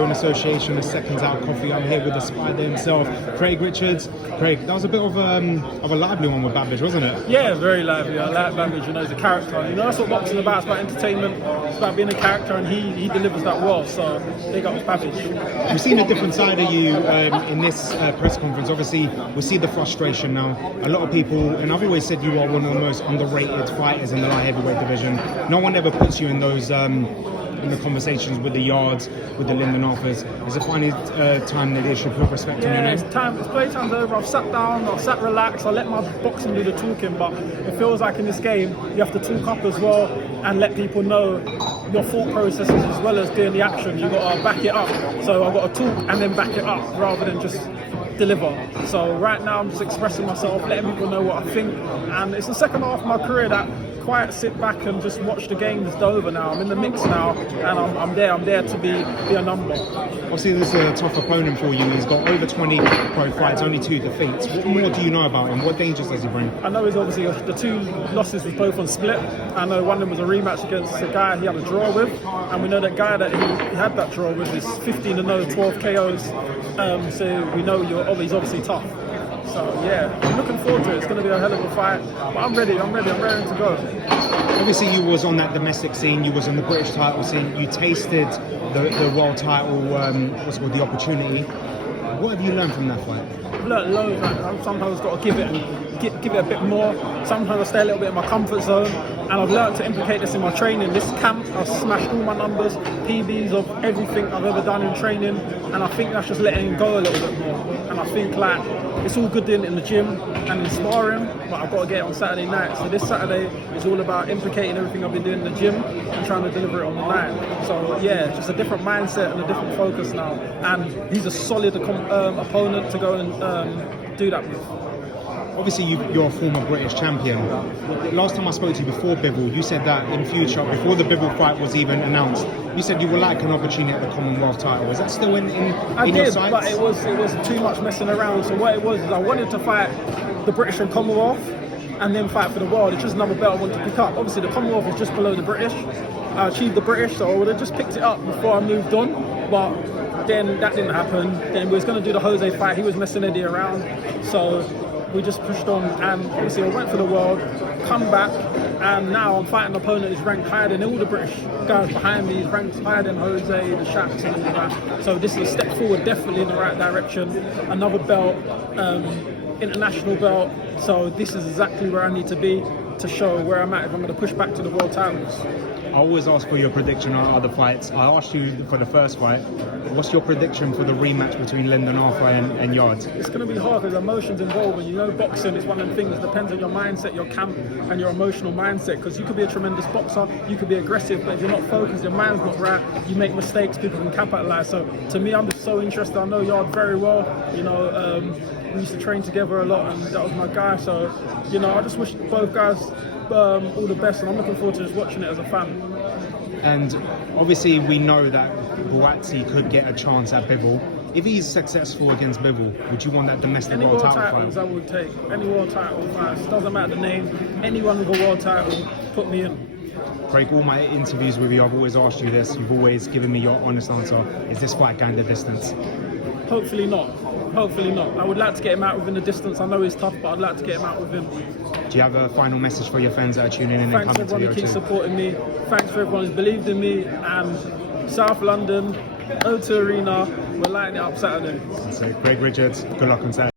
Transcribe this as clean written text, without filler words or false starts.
Show in association with Seconds Out Coffee. I'm here with the Spider himself, Craig Richards. Craig, that was a bit of a lively one with Babbage, wasn't it? Yeah, very lively. I like Babbage, you know, he's a character. You know, that's what boxing is about. It's about entertainment. It's about being a character, and he delivers that well. So, big up Babbage. We've seen a different side of you in this press conference. Obviously, we see the frustration now. A lot of people, and I've always said you are one of the most underrated fighters in the light heavyweight division. No one ever puts you in those in the conversations with the Yards, with the Lyndon Arthurs. Is it finally time that they should put respect on your name? It's time. It's playtime's over. I've sat down. I've sat relaxed. I let my boxing do the talking. But it feels like in this game you have to talk up as well and let people know your thought processes as well as doing the action. You got to back it up. So I've got to talk and then back it up rather than just deliver. So right now I'm just expressing myself, letting people know what I think, and it's the second half of my career that quite sit back and just watch the game that's over now. I'm in the mix now, and I'm there to be a number. Obviously this is a tough opponent for you. He's got over 20 pro fights, only 2 defeats. What more do you know about him? What dangers does he bring? I know he's obviously, the 2 losses was both on split. I know one of them was a rematch against a guy he had a draw with, and we know that guy that he had that draw with is 15-0, 12 KOs. So we know he's obviously tough. So yeah, I'm looking forward to it. It's going to be a hell of a fight. But I'm ready to go. Obviously you was on that domestic scene, you was on the British title scene, you tasted the world title, what's called the opportunity. What have you learned from that fight? I've learned loads. I've sometimes got to give it a bit more. Sometimes I stay a little bit in my comfort zone, and I've learned to implicate this in my training. This camp, I've smashed all my numbers, PBs of everything I've ever done in training, and I think that's just letting go a little bit more. And I think like it's all good doing it in the gym and in sparring, but I've got to get it on Saturday night. So this Saturday is all about implicating everything I've been doing in the gym and trying to deliver it on the night. So yeah, just a different mindset and a different focus now. And he's a solid opponent to go and do that with. Obviously you're a former British champion. Last time I spoke to you before Bivol, you said that in future, before the Bivol fight was even announced, you said you would like an opportunity at the Commonwealth title. Is that still in your sights? But it was too much messing around. So what it was is I wanted to fight the British and Commonwealth and then fight for the world. It's just another belt I wanted to pick up. Obviously the Commonwealth was just below the British. I achieved the British, so I would have just picked it up before I moved on. But then that didn't happen. Then we was going to do the Jose fight. He was messing Eddie around. So we just pushed on, and obviously I went for the world, come back, and now I'm fighting an opponent who's ranked higher than all the British guys behind me. He's ranked higher than Jose, the Shaqs and all that. So this is a step forward, definitely in the right direction. Another belt, international belt. So this is exactly where I need to be to show where I'm at if I'm going to push back to the world titles. I always ask for your prediction on other fights. I asked you for the first fight. What's your prediction for the rematch between Lyndon Arthur and Yards? It's going to be hard because emotions involved. And you know, boxing is one of the things that depends on your mindset, your camp, and your emotional mindset. Because you could be a tremendous boxer, you could be aggressive, but if you're not focused, your mind's not right, you make mistakes, people can capitalize. So to me, I'm just so interested. I know Yard very well. You know, we used to train together a lot, and that was my guy. So, you know, I just wish both guys all the best, and I'm looking forward to just watching it as a fan. And obviously we know that Buatsi could get a chance at Bivol. If he's successful against Bivol, would you want that domestic any world world title titles fight? I would take. Any world title fights. Doesn't matter the name. Anyone with a world title, put me in. Craig, all my interviews with you, I've always asked you this. You've always given me your honest answer. Is this fight going the distance? Hopefully not. Hopefully not. I would like to get him out within the distance. I know he's tough, but I'd like to get him out with him. Do you have a final message for your fans that are tuning in? Thanks everyone who keeps supporting me. Thanks for everyone who's believed in me. And South London, O2 Arena, we're lighting it up Saturday. So, Craig Richards, good luck on Saturday.